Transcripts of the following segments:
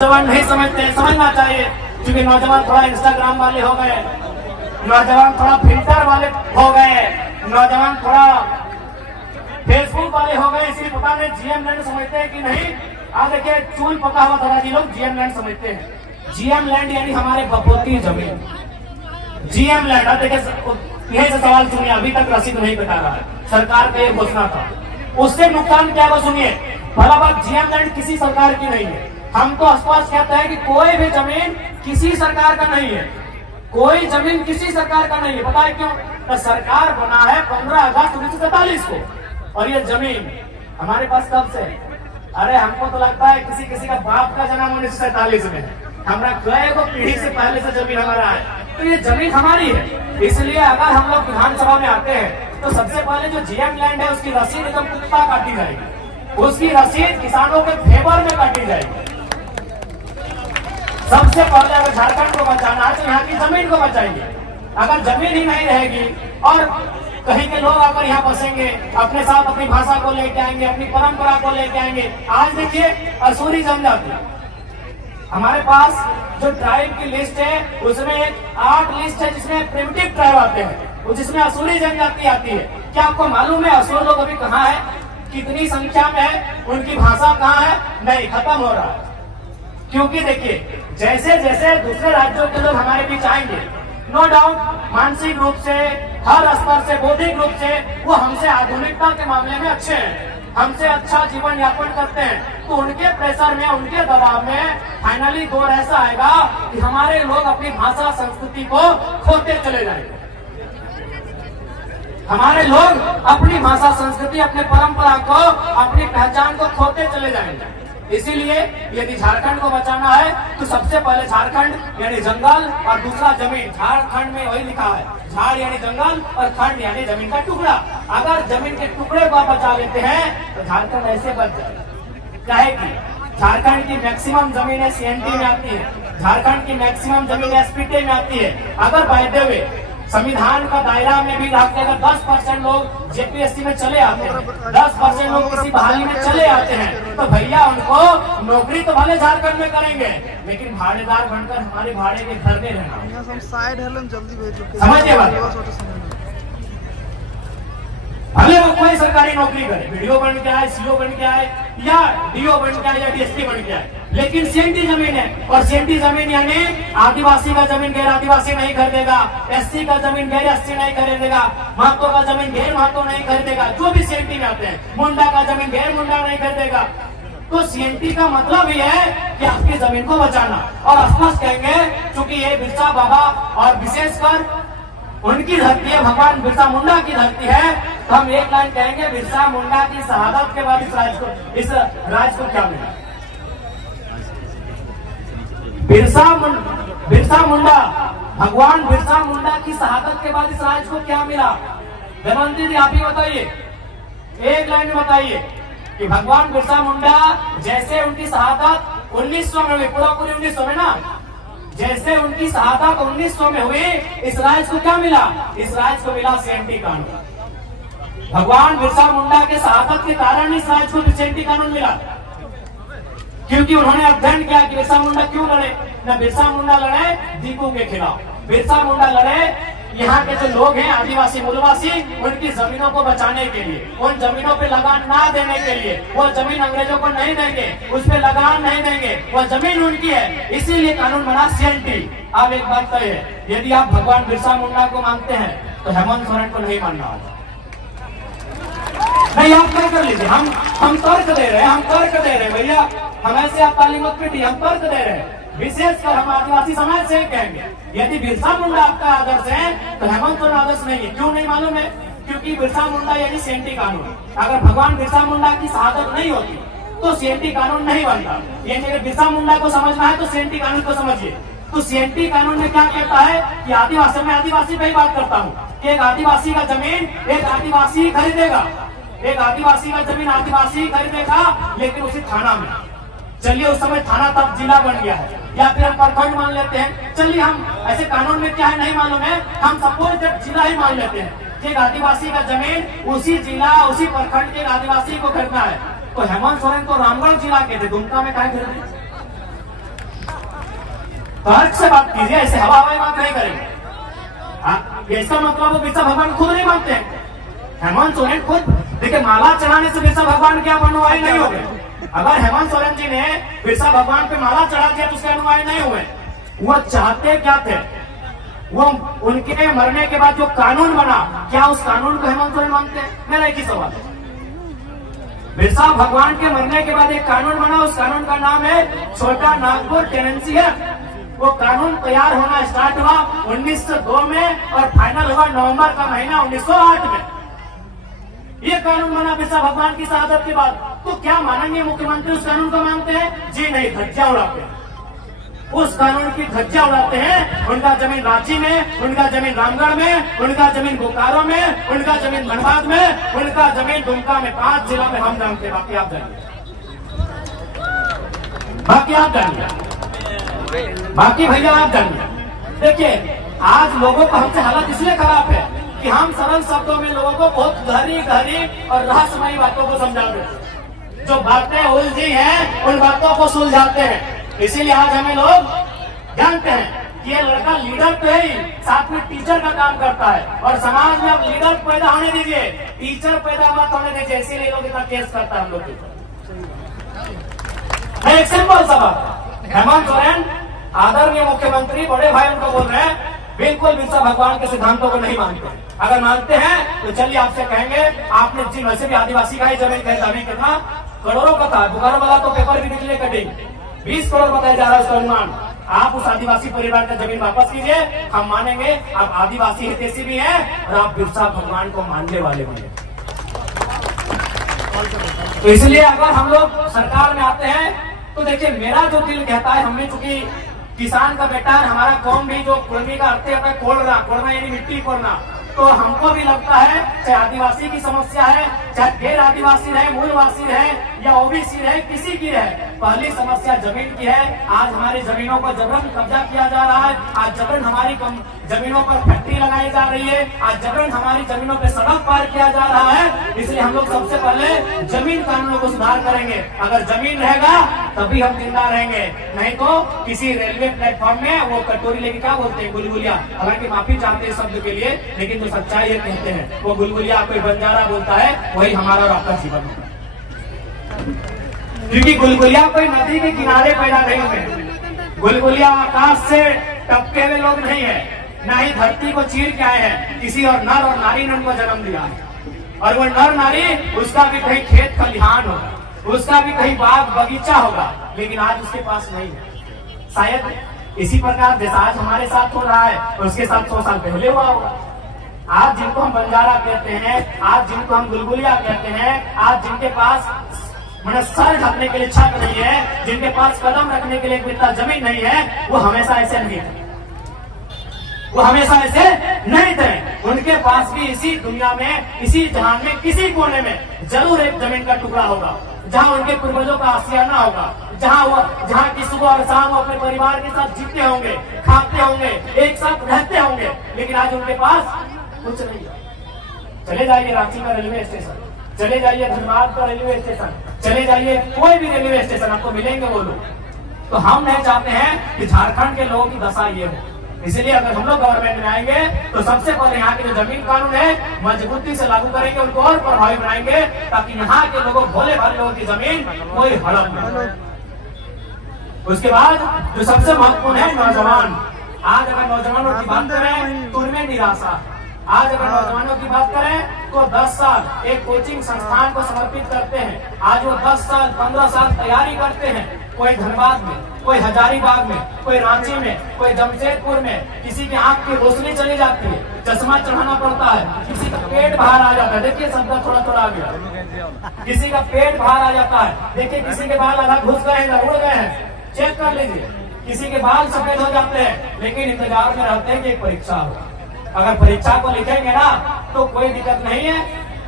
नौजवान नहीं समझते, समझना चाहिए, क्योंकि नौजवान थोड़ा इंस्टाग्राम वाले हो गए, नौजवान थोड़ा फिल्टर वाले हो गए, नौजवान थोड़ा फेसबुक वाले हो गए। इसलिए पता नहीं जीएम लैंड समझते हैं कि नहीं। आज देखिए चूल पका हुआ दादाजी लोग जीएम लैंड समझते हैं। जीएम लैंड यानी हमारे बपोती जमीन, जीएम लैंड। देखिए यही से सवाल सुनिए, अभी तक रसीद नहीं कटा रहा है, सरकार का ये घोषणा था, उससे नुकसान क्या वो सुनिए। भला बात जीएम लैंड किसी सरकार की नहीं है। हम तो स्पष्ट कहते हैं कि कोई भी जमीन किसी सरकार का नहीं है, कोई जमीन किसी सरकार का नहीं है। पता है क्यों? तो सरकार बना है 15 अगस्त 1947 को, और ये जमीन हमारे पास कब से? अरे हमको तो लगता है किसी किसी का बाप का जन्म 1947 में है, हमारा कई को पीढ़ी से पहले से जमीन हमारा है, तो ये जमीन हमारी है। इसलिए अगर हम लोग विधानसभा में आते हैं तो सबसे पहले जो जीएम लैंड है उसकी रसीद एकदम पुख्ता काटी जाएगी, उसकी रसीद किसानों के फेवर में काटी जाएगी। सबसे पहले अगर झारखंड को बचाना है तो यहाँ की जमीन को बचाइए। अगर जमीन ही नहीं रहेगी और कहीं के लोग आकर यहाँ बसेंगे, अपने साथ अपनी भाषा को लेके आएंगे, अपनी परंपरा को लेके आएंगे। आज देखिए असूरी जनजाति, हमारे पास जो ट्राइब की लिस्ट है उसमें एक 8 लिस्ट है जिसमें प्रिमिटिव ट्राइब आते हैं, जिसमें असूरी जनजाति आती है। क्या आपको मालूम है असुर लोग अभी कहाँ है, कितनी संख्या में है, उनकी भाषा कहाँ है? नहीं, खत्म हो रहा है। क्योंकि देखिए जैसे जैसे दूसरे राज्यों के लोग हमारे बीच आएंगे, नो डाउट मानसिक रूप से, हर स्तर से, बौद्धिक रूप से वो हमसे आधुनिकता के मामले में अच्छे हैं, हमसे अच्छा जीवन यापन करते हैं, तो उनके प्रेशर में, उनके दबाव में फाइनली दौर ऐसा आएगा कि हमारे लोग अपनी भाषा संस्कृति को खोते चले जाएंगे। हमारे लोग अपनी भाषा संस्कृति, अपने परंपरा को, अपनी पहचान को खोते चले जाएंगे। इसीलिए यदि झारखंड को बचाना है तो सबसे पहले झारखंड यानी जंगल और दूसरा जमीन। झारखंड में वही लिखा है, झाड़ यानी जंगल और खंड यानी जमीन का टुकड़ा। अगर जमीन के टुकड़े को बचा लेते हैं तो झारखंड ऐसे बच जाएगा। चाहे कि झारखंड की मैक्सिमम जमीन सीएनटी में आती है, झारखंड की मैक्सिमम जमीन एसपीटी में आती है। अगर बाय द वे संविधान का दायरा में भी रखते अगर 10% लोग जेपीएससी में चले आते हैं, 10% लोग किसी बहाली में चले आते हैं, तो भैया उनको नौकरी तो भले झारखंड में करेंगे, लेकिन भाड़ेदार बनकर हमारे भाड़े के घर में रहना। समझिए बात, भले वो कोई सरकारी नौकरी करे, वीडियो बन के आए, सीओ बन के आए, या डीओ बन के आए, या डीएसपी बन के आए, लेकिन सीएनटी जमीन है। और सीएनटी जमीन यानी आदिवासी का जमीन गैर आदिवासी नहीं खरीदेगा, एससी का जमीन गैर एससी नहीं खरीदेगा, महतो का जमीन गैर महतो नहीं खरीदेगा, जो भी सीएनटी में आते हैं, मुंडा का जमीन गैर मुंडा नहीं खरीदेगा। तो सीएनटी का मतलब ये है कि आपकी जमीन को बचाना। और स्पष्ट कहेंगे क्योंकि ये बिरसा बाबा और विशेषकर उनकी धरती है, भगवान बिरसा मुंडा की धरती है, तो हम एक लाइन कहेंगे, बिरसा मुंडा की शहादत के बाद इस राज को क्या मिला? बिरसा मुंडा, भगवान बिरसा मुंडा की शहादत के बाद इस राज्य को क्या मिला? धनवंती जी आप ही बताइए, एक लाइन में बताइए कि भगवान बिरसा मुंडा जैसे उनकी शहादत 1900 में हुई, पूरी 1900 में ना, जैसे उनकी शहादत 1900 में हुई, इस राज्य को क्या मिला? इस राज्य को मिला सीएनटी कानून। भगवान बिरसा मुंडा के शहादत के कारण इस राज्य को सीएनटी कानून मिला, क्योंकि उन्होंने अध्ययन किया कि बिरसा मुंडा क्यों लड़े। न बिरसा मुंडा लड़े दीपू के खिलाफ, बिरसा मुंडा लड़े यहाँ के जो लोग हैं आदिवासी मूलवासी, उनकी जमीनों को बचाने के लिए, उन जमीनों पे लगान ना देने के लिए। वो जमीन अंग्रेजों को नहीं देंगे, उस पे लगान नहीं देंगे, वो जमीन उनकी है, इसीलिए कानून बना सीएनटी। अब एक बात तय है, यदि आप भगवान बिरसा मुंडा को मानते हैं तो हेमंत सोरेन को नहीं मानना होगा। नहीं, आप तय कर लीजिए, हम तर्क दे रहे हैं, हम तर्क दे रहे हैं भैया, हम ऐसे आप ताली मत पीटिए, हम तर्क दे रहे हैं। विशेषकर हम आदिवासी समाज से कहेंगे, यदि बिरसा मुंडा आपका आदर्श है तो हेमंत सोरेन आदर्श नहीं है। क्यों नहीं मालूम है? क्योंकि बिरसा मुंडा यानी सीएनटी कानून। अगर भगवान बिरसा मुंडा की शहादत नहीं होती तो सीएनटी कानून नहीं बनता। ये बिरसा मुंडा को समझना है तो सीएनटी कानून को समझिए। तो सीएनटी कानून में क्या कहता है कि आदिवासी, में आदिवासी पे ही बात करता हूँ, कि एक आदिवासी का जमीन एक आदिवासी खरीदेगा, एक आदिवासी का जमीन आदिवासी खरीदेगा, लेकिन उसी थाना में। चलिए उस समय थाना तब जिला बन गया है, या फिर हम प्रखंड मान लेते हैं। चलिए हम ऐसे कानून में क्या है नहीं मालूम है, हम सपोज जिला ही मान लेते हैं कि एक आदिवासी का जमीन उसी जिला, उसी प्रखंड के आदिवासी को खरीदना है। तो हेमंत सोरेन को रामगढ़ जिला के थे, दुमका में क्या खरीदे? तर्क से बात कीजिए, ऐसे हवा हवाई बात नहीं करेंगे। इसका मतलब वो बिरसा भगवान खुद नहीं मानते हैं। हेमंत सोरेन खुद देखिए, माला चढ़ाने से बिरसा भगवान के अनुयायी नहीं हो गए। अगर हेमंत सोरेन जी ने बिरसा भगवान पे माला चढ़ा दिया तो उसके अनुयायी नहीं हुए। वो चाहते क्या थे, वो उनके मरने के बाद जो कानून बना, क्या उस कानून को हेमंत सोरेन मानते हैं? मेरा एक ही सवाल है। बिरसा भगवान के मरने के बाद एक कानून बना, उस कानून का नाम है छोटा नागपुर टेनेंसी एक्ट। वो कानून तैयार होना स्टार्ट हुआ 1902 में और फाइनल हुआ नवंबर का महीना 1908 में। ये कानून बना बिरसा भगवान की शहादत के बाद। तो क्या मानेंगे मुख्यमंत्री उस कानून को मानते हैं? जी नहीं, धज्जियां उड़ाते हैं। उस कानून की धज्जियां उड़ाते हैं। उनका जमीन रांची में, उनका जमीन रामगढ़ में, उनका जमीन बोकारो में, उनका जमीन धनबाद में, उनका जमीन दुमका में, 5 जिला में हम जानते हैं। बाकी आप जानिए, बाकी भैया आप जानिए। देखिए, आज लोगों का हमसे हालत इसलिए खराब है कि हम सरल शब्दों में लोगों को बहुत गहरी गहरी और रहस्यमयी बातों को समझा देते। जो बातें उलझी हैं उन बातों को सुलझाते हैं। इसीलिए आज हमें लोग जानते हैं कि ये लड़का लीडर तो है ही, साथ में टीचर का काम करता है। और समाज में अब लीडर पैदा होने दीजिए, टीचर पैदा मत होने दीजिए। इसीलिए लोग इतना केस करता है हम लोग। एक सिंपल सा बात, हेमंत सोरेन आदरणीय मुख्यमंत्री बड़े भाई उनको बोल रहे हैं बिल्कुल बिरसा भगवान के सिद्धांतों को नहीं मानते। अगर मानते हैं तो चलिए आपसे कहेंगे, आपने जिन वैसे भी आदिवासी का ही जमीन कहे दावी कितना करोड़ों का था, बोकारो वाला तो पेपर भी निकले कटिंग 20 करोड़ बताया जा रहा है उसका अनुमान। आप उस आदिवासी परिवार का जमीन वापस कीजिए, हम मानेंगे आप आदिवासी हितैषी भी हैं और आप बिरसा भगवान को मानने वाले बने। तो इसलिए अगर हम लोग सरकार में आते हैं तो देखिए, मेरा जो दिल कहता है, हमने चूंकि किसान का बेटा है, हमारा कौम भी जो कुर्मी का अर्थ है कोड़ना यानी मिट्टी कोड़ना, तो हमको भी लगता है चाहे आदिवासी की समस्या है, चाहे गैर आदिवासी रहे, मूलवासी रहे या ओबीसी रहे, किसी की रहे, पहली समस्या जमीन की है। आज हमारी जमीनों पर जबरन कब्जा किया जा रहा है। आज जबरन हमारी जमीनों पर फैक्ट्री लगाई जा रही है। आज जबरन हमारी जमीनों पर सड़क पार किया जा रहा है। इसलिए हम लोग सबसे पहले जमीन कानूनों को सुधार करेंगे। अगर जमीन रहेगा तभी हम जिंदा रहेंगे, नहीं तो किसी रेलवे प्लेटफॉर्म में वो कटोरी लेके क्या बोलते हैं, गुलगुलिया। हालांकि माफी चाहते हैं शब्द के लिए, लेकिन जो सच्चाई है कहते हैं वो गुलगुलिया कोई बंजारा बोलता है, वही हमारा और आपका जीवन है। क्योंकि गुलगुलिया कोई नदी के किनारे पैदा नहीं हुए, गुलगुलिया आकाश से टपके हुए लोग नहीं है, ना ही धरती को चीर के आए हैं। किसी और नर और नारी ने उनको जन्म दिया है, और वो नर नारी उसका भी कहीं खेत खलिहान होगा, उसका भी कहीं बाग बगीचा होगा, लेकिन आज उसके पास नहीं है। शायद इसी प्रकार जैसा आज हमारे साथ हो रहा है उसके साथ 100 साल पहले हुआ होगा। आज जिनको हम बंजारा कहते हैं, आज जिनको हम गुलगुलिया कहते हैं, आज जिनके पास मैंने सर ढकने के लिए छत नहीं है, जिनके पास कदम रखने के लिए बिल्कुल जमीन नहीं है, वो हमेशा ऐसे नहीं थे, वो हमेशा ऐसे नहीं थे। उनके पास भी इसी दुनिया में, इसी जहान में, किसी कोने में जरूर एक जमीन का टुकड़ा होगा जहां उनके पूर्वजों का आशियाना होगा, जहां की सुबह और शाम वो अपने परिवार के साथ जीते होंगे, खाते होंगे, एक साथ रहते होंगे। लेकिन आज उनके पास कुछ नहीं है। चले जाइए रांची का रेलवे स्टेशन, चले जाइए धनबाद का रेलवे स्टेशन, चले जाइए कोई भी रेलवे स्टेशन, आपको मिलेंगे वो लोग। तो हम नहीं चाहते हैं कि झारखंड के लोगों की दशा ये हो। इसलिए अगर हम लोग गवर्नमेंट में आएंगे तो सबसे पहले यहाँ के जो जमीन कानून है मजबूती से लागू करेंगे, उनको और प्रभावी बनाएंगे, ताकि यहाँ के लोगों, भोले भाले लोगों की जमीन कोई हड़प नहीं। उसके बाद जो सबसे महत्वपूर्ण है नौजवान। आज अगर नौजवानों की बात करें तो उनमें निराशा। आज अगर नौजवानों की बात करें तो 10 साल एक कोचिंग संस्थान को समर्पित करते हैं। आज वो 10 साल 15 साल तैयारी करते हैं, कोई धनबाद में, कोई हजारीबाग में, कोई रांची में, कोई जमशेदपुर में। किसी की आंख की रोशनी चली जाती है, चश्मा चढ़ाना पड़ता है, किसी का पेट बाहर आ जाता है। देखिए शब्द थोड़ा थोड़ा आ गया, किसी का पेट बाहर आ जाता है। देखिए किसी के बाल आधा घुस गए हैं, उड़ गए हैं, चेक कर लीजिए। किसी के बाल सफेद हो जाते हैं, लेकिन इंतजार में रहते हैं कि एक परीक्षा हो। अगर परीक्षा को लिखेंगे ना तो कोई दिक्कत नहीं है,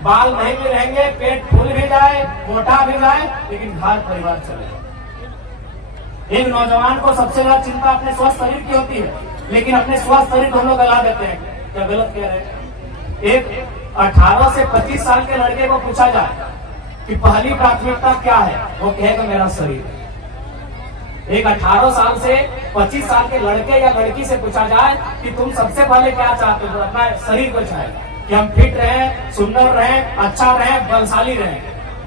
बाल नहीं भी रहेंगे, पेट फूल भी जाए, मोटा भी जाए, लेकिन घर परिवार चले। एक नौजवान को सबसे ज्यादा चिंता अपने स्वस्थ शरीर की होती है, लेकिन अपने स्वस्थ शरीर को हम लोग गला देते हैं। क्या गलत कह रहे हैं? एक 18 से 25 साल के लड़के को पूछा जाए कि पहली प्राथमिकता क्या है, वो कहेगा मेरा शरीर। एक 18 साल से 25 साल के लड़के या लड़की से पूछा जाए कि तुम सबसे पहले क्या चाहते हो, अपना शरीर को चाहे कि हम फिट रहे, सुंदर रहे, अच्छा रहे, बलशाली रहे।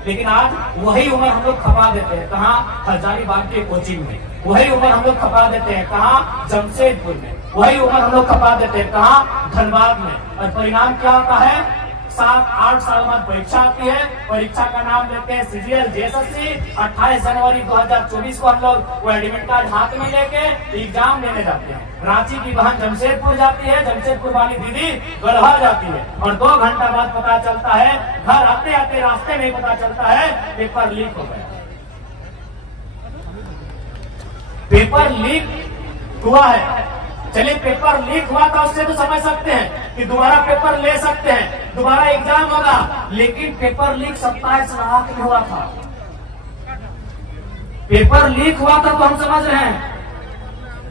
लेकिन आज वही उम्र हम लोग खपा देते हैं कहाँ, हजारीबाग के कोचिंग में। वही उम्र हम लोग खपा देते हैं कहाँ, जमशेदपुर में। वही उम्र हम लोग खपा देते हैं कहाँ, धनबाद में। और परिणाम क्या होता है, 7-8 साल बाद परीक्षा आती है। परीक्षा का नाम लेते हैं सीजीएल जेएसएससी। 28 जनवरी 2024 को हम लोग वो एडमिट कार्ड हाथ में लेके एग्जाम देने जाते हैं। रांची की बहन जमशेदपुर जाती है, जमशेदपुर वाली दीदी गढ़वा जाती है, और 2 घंटा बाद पता चलता है, घर आते आते रास्ते में पता चलता है पेपर लीक हो गया। पेपर लीक हुआ है, चलिए पेपर लीक हुआ था उससे तो समझ सकते हैं कि दोबारा पेपर ले सकते हैं, दोबारा एग्जाम होगा। लेकिन पेपर लीक 27 लाख में हुआ था। पेपर लीक हुआ था तो हम समझ रहे हैं,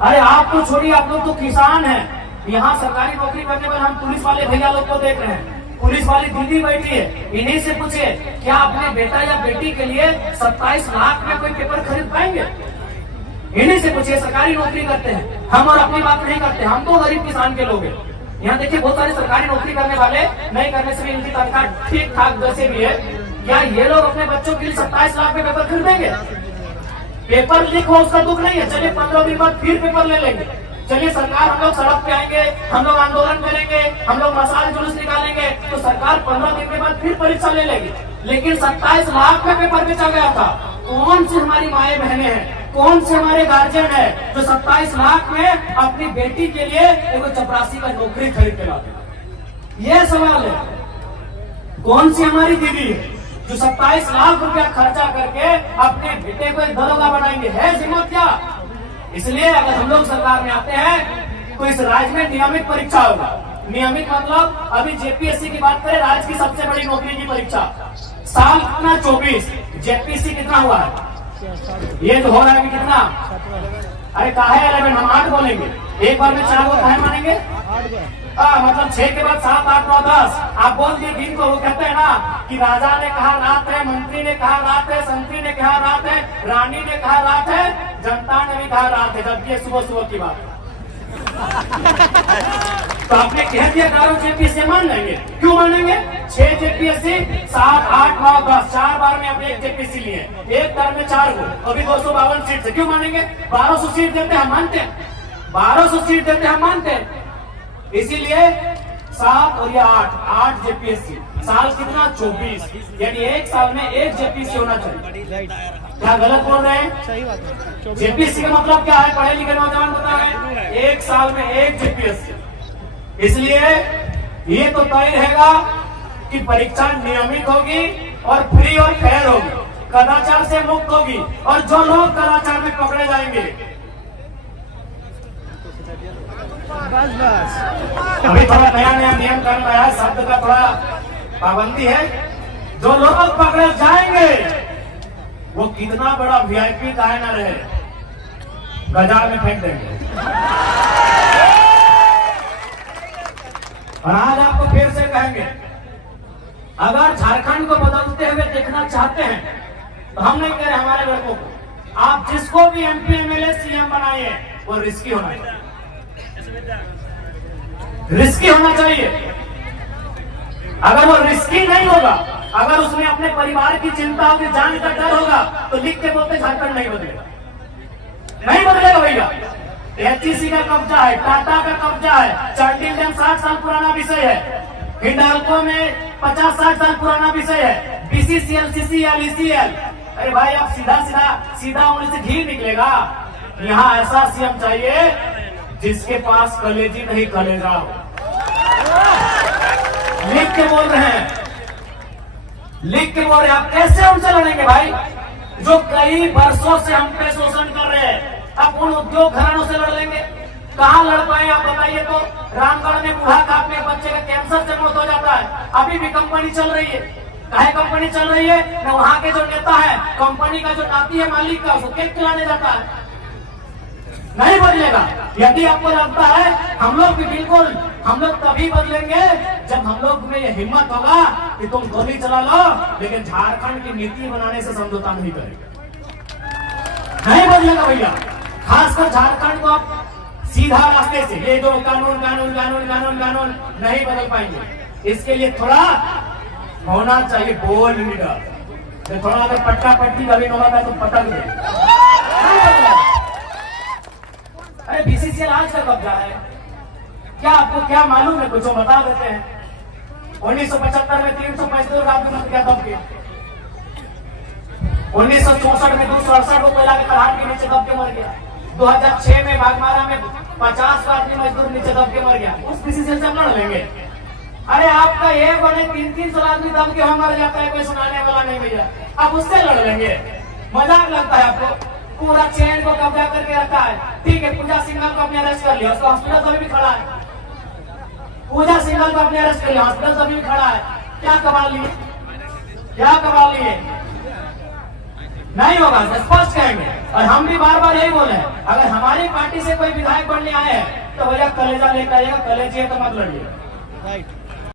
अरे आप तो छोड़िए, आप लोग तो किसान हैं। यहाँ सरकारी नौकरी करने वाले हम पुलिस वाले भैया लोग को देख रहे हैं, पुलिस वाली दीदी बैठी है, इन्हीं से पूछिए क्या अपने बेटा या बेटी के लिए 27 लाख में कोई पेपर खरीद पाएंगे? इन्हीं से पूछिए, सरकारी नौकरी करते हैं हम, और अपनी बात नहीं करते, हम तो गरीब किसान के लोग हैं। यहाँ देखिए बहुत सारे सरकारी नौकरी करने वाले, नहीं करने से भी इनकी तनख्वाह ठीक ठाक जैसे भी है। क्या ये लोग अपने बच्चों के लिए 27 लाख में पेपर खरीदेंगे? पेपर लीक हो उसका दुख नहीं है, चलिए 15 दिन बाद फिर पेपर ले लेंगे। चलिए सरकार, हम लोग सड़क पे आएंगे, हम लोग आंदोलन करेंगे, हम लोग मसाल जुलूस निकालेंगे, तो सरकार 15 दिन के बाद फिर परीक्षा ले लेगी। लेकिन 27 लाख में पेपर बेचा गया था। कौन सी हमारी माए बहनें हैं, कौन से हमारे गार्जियन है जो 27 लाख में अपनी बेटी के लिए एक चपरासी का नौकरी खरीद के लाते? ये सवाल है। कौन सी हमारी दीदी है जो 27 लाख रुपया खर्चा करके अपने बेटे को एक दरोगा बनाएंगे? है हिम्मत क्या? इसलिए अगर हम लोग सरकार में आते हैं तो इस राज्य में नियमित परीक्षा होगा। नियमित मतलब अभी जेपीएससी की बात करें, राज्य की सबसे बड़ी नौकरी की परीक्षा, साल कितना 24, जेपीएससी कितना हुआ है? ये जो हो रहा है कितना? अरे काहे 11, हम 8 बोलेंगे, एक बार में 4 को काहे मानेंगे? मतलब 6 के बाद 7, 8, 9, 10 आप बोल दिए दिन को। वो कहते हैं ना कि राजा ने कहा रात है, मंत्री ने कहा रात है, संतरी ने कहा रात है, रानी ने कहा रात है, जनता ने भी कहा रात है, जबकि सुबह सुबह की बात है। तो आपने कह दिया चारों जेपीएससी मान लेंगे, क्यों मानेंगे? 6 जेपीएससी, 7, 8, 9, 10, 4 बार में आपने एक जेपीएससी लिए, एक टर्म में 4 को, अभी 252 सीट से क्यों मानेंगे? 1200 सीट देते हम मानते हैं, 1200 सीट देते हम मानते हैं। इसीलिए 7 और ये 8 जेपीएससी, साल कितना 24, यानी एक साल में एक जेपीएससी होना चाहिए। क्या गलत बोल रहे हैं? सही बात है। जेपीएससी का मतलब क्या है? पढ़े लिखे नौजवान बता रहे हैं, एक साल में एक जेपीएससी। इसलिए ये तो तय रहेगा कि परीक्षा नियमित होगी और फ्री और फेयर होगी, कदाचार से मुक्त होगी, और जो लोग कदाचार में पकड़े जाएंगे, अभी थोड़ा नया नया नियम कर रहा है, शब्द का थोड़ा पाबंदी है, जो लोग पकड़े जाएंगे वो कितना बड़ा वीआईपी काहे ना रहे, बाजार में फेंक देंगे। और आज आपको फिर से कहेंगे, अगर झारखंड को बदलते हुए देखना चाहते हैं तो हम नहीं कह रहे हमारे लड़कों को, आप जिसको भी एमपी एमएलए सीएम बनाइए वो रिस्की होना चाहिए, रिस्की होना चाहिए। अगर वो रिस्की नहीं होगा, अगर उसमें अपने परिवार की चिंता होगी, जान का डर होगा, तो लिख के बोलते झारखंड नहीं बदलेगा, नहीं बदलेगा भैया। एचईसी का कब्जा है, टाटा का कब्जा है, चार्टिंग डैम 60 साल पुराना विषय है, हिंडाल्को में 50-60 साल पुराना विषय है, बीसीसीएल, सीसीएल, ईसीएल। अरे भाई आप सीधा उंगली से घी निकलेगा। यहाँ ऐसा सीएम चाहिए जिसके पास कलेजी नहीं कलेजा हो। लिख के बोल रहे हैं, लिख के बोल रहे हैं, आप कैसे उनसे लड़ेंगे भाई जो कई वर्षों से हम पे शोषण कर रहे हैं? आप उन उद्योग घरानों से लड़ लेंगे? कहाँ लड़ पाए आप बताइए तो? रामगढ़ में बूढ़ा काट में बच्चे का कैंसर से मौत हो जाता है, अभी भी कंपनी चल रही है। काहे कंपनी चल रही है? न वहां के जो नेता है, कंपनी का जो नाती है मालिक का, उसको केक खिलाने जाता है। नहीं बदलेगा। यदि आपको लगता है हम लोग भी बिल्कुल, हम लोग तभी बदलेंगे जब हम लोग में ये हिम्मत होगा कि तुम गोली चला लो, लेकिन झारखंड की नीति बनाने से समझौता नहीं करेंगे। नहीं बदलेगा भैया। खासकर झारखंड को आप सीधा रास्ते से ये जो कानून कानून कानून कानून कानून नहीं बदल पाएंगे। इसके लिए थोड़ा होना चाहिए बोल लीडर। तो थोड़ा अगर पट्टा पट्टी कभी न होगा तो पटक दे। अरे बीसीसीएल आज का कब्जा है, क्या आपको क्या मालूम है? कुछ बता देते हैं। 1975 में 300 मजदूर राजनीति क्या दब गया। 1964 में 268 को कोयला के तलाट के नीचे दब के मर गया। 2006 में बागमारा में 50 आदमी मजदूर नीचे दब के मर गया। उस बीसीसीएल से हम लड़ लेंगे? अरे आपका ये बने 300 आदमी दब के मर जाता है, कोई सुनाने वाला नहीं भैया। आप उससे लड़ लेंगे? मजाक लगता है आपको? पूरा चेन को कब्जा करके रखा है। ठीक है, पूजा सिंघल को अपने अरेस्ट कर लिया, उसका हॉस्पिटल अभी भी खड़ा है। पूजा सिंघल को अपने अरेस्ट कर लिया, हॉस्पिटल अभी भी खड़ा है। क्या कमाल लिए? क्या कमाल लिए? नहीं होगा, स्पष्ट कहेंगे। और हम भी बार बार यही बोले, अगर हमारी पार्टी से कोई विधायक बनने आए हैं तो भैया कलेजा लेकर आइएगा, कलेजिए तो मत लड़िए।